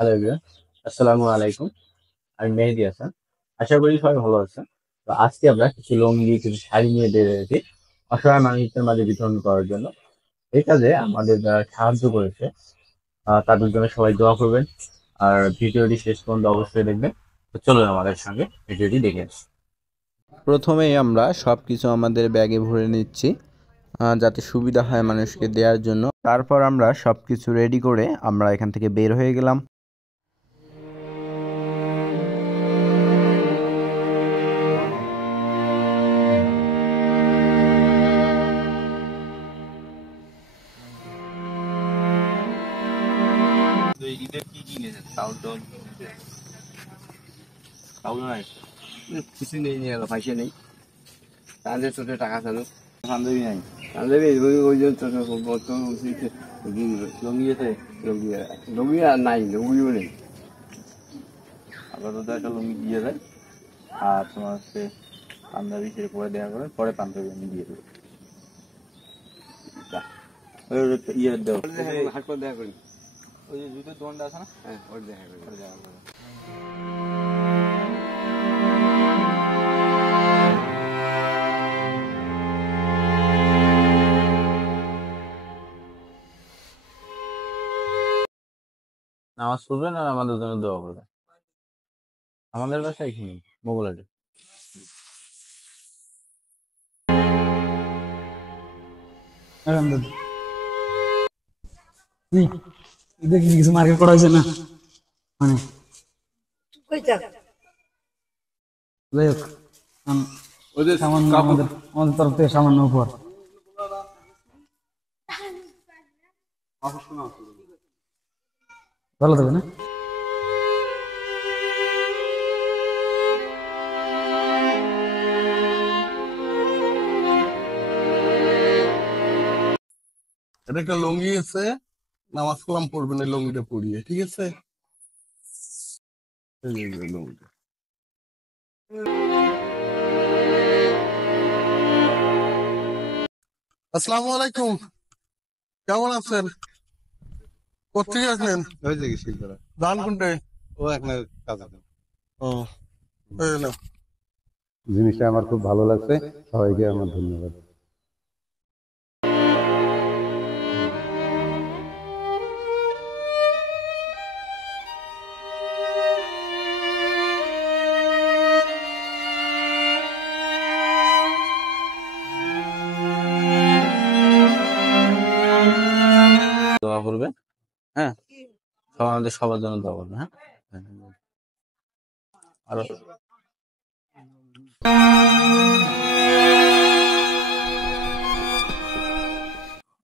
Hello everyone, আসসালামু আলাইকুম। আমি মেহেদি হাসান। আশা করি সবাই ভালো আছেন। তো আজকে আমরা কিছু লুঙ্গি, কিছু শাড়ি নিয়ে বের হয়েছি অসহায় মানুষদের মাঝে বিতরণ করার জন্য। এই কাজে আমাদের যারা সাহায্য করেছে তাদের জন্য সবাই দোয়া করবেন। আর ভিডিওটি শেষ পর্যন্ত অবশ্যই দেখবেন। তো চলুন আমাদের সঙ্গে ভিডিওটি দেখে আসি। প্রথমেই আমরা সব কিছু আমাদের ব্যাগে ভরে নিচ্ছি যাতে সুবিধা হয় মানুষকে দেওয়ার জন্য। তারপর আমরা সব কিছু রেডি করে আমরা এখান থেকে বের হয়ে গেলাম। ঈদের কি কি নিয়েছেন? চাউল টাউল চাউল নাই, কিছু নেই, নিয়ে এলো পয়সা নেই। তাদের ছোট টাকা চালু, বান্ধবী নাই, বান্ধবী ওই জন্য লঙ্গি আছে, লঙ্গি আর নাই, লঙ্গিও নেই। আপাতত একটা লঙ্গি দিয়ে দেয়, আর তোমার হচ্ছে পাঞ্জাবি সে পরে দেওয়া করে, পরে পাঞ্জাবি আমি দিয়ে দেবো। ইয়ে দেবো, হাট করে দেখা করি। ওই যে জুতোর দোকানটা আছে না, হ্যাঁ ওর দেখা করি, ওর দেখা করি। নামাজ পড়বেন আর আমাদের জন্য দোয়া করবেন। আমাদের বাসা এখানে মোগলাটে। দেখি কিছু মার্কেট করা হয়েছে না, মানে যাই হোক, সামান্য আমাদের আমাদের তরফ থেকে সামান্য উপহার। ভালো থাকবে না? এটা একটা লুঙ্গি আছে, নামাজ কালাম পড়বেন এই লুঙ্গিটা পরিয়ে, ঠিক আছে? এই যে লুঙ্গিটা। আসসালামু আলাইকুম, কেমন আছেন? কোথেকে আসলেন? ওই যে শিল্পরা ধান কোনটায়? ও একটা কাজ আছে। ও, এই নাও। জিনিসটা আমার খুব ভালো লাগছে, সবাইকে আমার ধন্যবাদ। দোয়া করবেন, হ্যাঁ, আমাদের সবার জন্য দোয়া করবেন। হ্যাঁ, আরো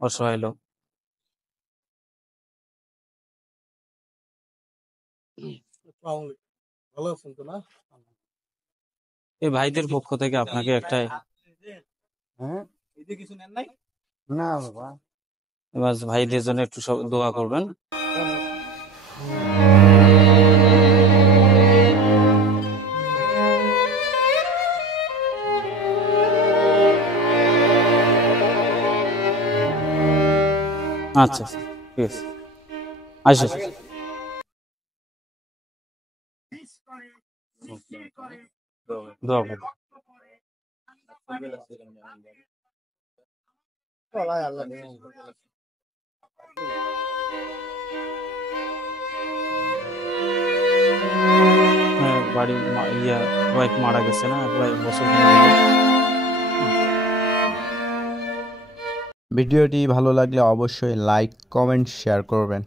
অসহায় লোক। ভালো আছেন তো না? এই ভাইদের পক্ষ থেকে আপনাকে একটা হ্যাঁ, কিছু নেন নাই? না বাবা, এবার ভাইদের জন্য একটু দোয়া করবেন। আচ্ছা, ঠিক আছে, আসো। দোয়া করবেন। হ্যাঁ, বাড়ির ওয়াইফ মারা গেছে না, প্রায় বছর খানেক হলো। ভিডিওটি ভালো লাগলে অবশ্যই লাইক, কমেন্ট, শেয়ার করবেন।